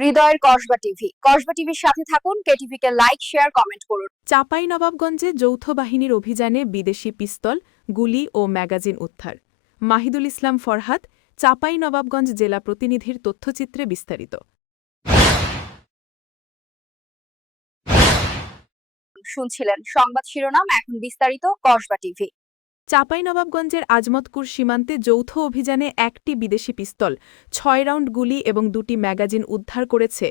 হৃদয়ের কসবা টিভি। কসবা টিভির সাথে থাকুন কেটিভি কে লাইক শেয়ার কমেন্ট করুন। চাপাই নবাবগঞ্জে যৌথ বাহিনীর অভিযানে বিদেশি পিস্তল গুলি ও ম্যাগাজিন উদ্ধার। মাহিদুল ইসলাম ফরহাদ চাপাই নবাবগঞ্জ জেলা প্রতিনিধির তথ্যচিত্রে বিস্তারিত। শুনছিলেন সংবাদ শিরোনাম এখন বিস্তারিত কসবা টিভি। চাঁপাইনবাবগঞ্জের আজমতকুর সীমান্তে যৌথ অভিযানে একটি বিদেশি পিস্তল, ছয় রাউন্ড গুলি এবং দুটি ম্যাগাজিন উদ্ধার করেছে।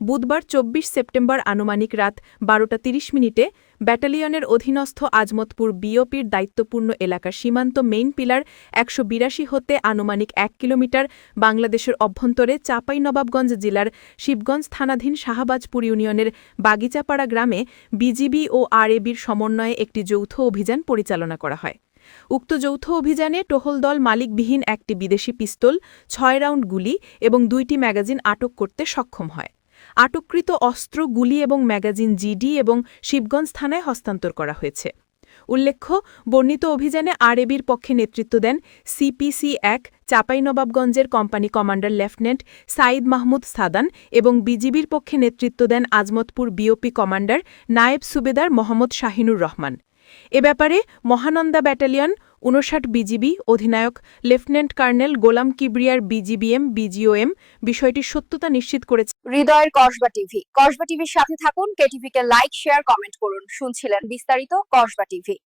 বুধবার চব্বিশ সেপ্টেম্বর আনুমানিক রাত বারোটা তিরিশ মিনিটে ব্যাটালিয়নের অধীনস্থ আজমতপুর বিওপির দায়িত্বপূর্ণ এলাকার সীমান্ত মেইন পিলার একশো বিরাশি হতে আনুমানিক এক কিলোমিটার বাংলাদেশের অভ্যন্তরে চাঁপাইনবাবগঞ্জ জেলার শিবগঞ্জ থানাধীন শাহবাজপুর ইউনিয়নের বাগিচাপাড়া গ্রামে বিজিবি ও আরএবির সমন্বয়ে একটি যৌথ অভিযান পরিচালনা করা হয়। উক্ত যৌথ অভিযানে টহল দল মালিকবিহীন একটি বিদেশি পিস্তল, ছয় রাউন্ড গুলি এবং দুইটি ম্যাগাজিন আটক করতে সক্ষম হয়। আটককৃত অস্ত্র, গুলি এবং ম্যাগাজিন জিডি এবং শিবগঞ্জ থানায় হস্তান্তর করা হয়েছে। উল্লেখ্য, বর্ণিত অভিযানে আরএবির পক্ষে নেতৃত্ব দেন সিপিসি এক, চাঁপাইনবাবগঞ্জের company commander lieutenant Saeed Mahmud Sadan এবং বিজিবির পক্ষে নেতৃত্ব দেন আজমতপুর বিওপি কমান্ডার নায়েব সুবেদার মোহাম্মদ শাহিনুর রহমান। এ ব্যাপারে মহানন্দা ব্যাটালিয়ন উনষাট বিজিবি অধিনায়ক, লেফটেন্যান্ট কর্নেল গোলাম কিবরিয়ার বিজিবিএম, বিজিওএম বিষয়টির সত্যতা নিশ্চিত করেছে। হৃদয়ের কসবা টিভি। কসবা টিভির সাথে থাকুন কেটিভিকে লাইক, শেয়ার, কমেন্ট করুন। শুনছিলেন বিস্তারিত কসবা টিভি।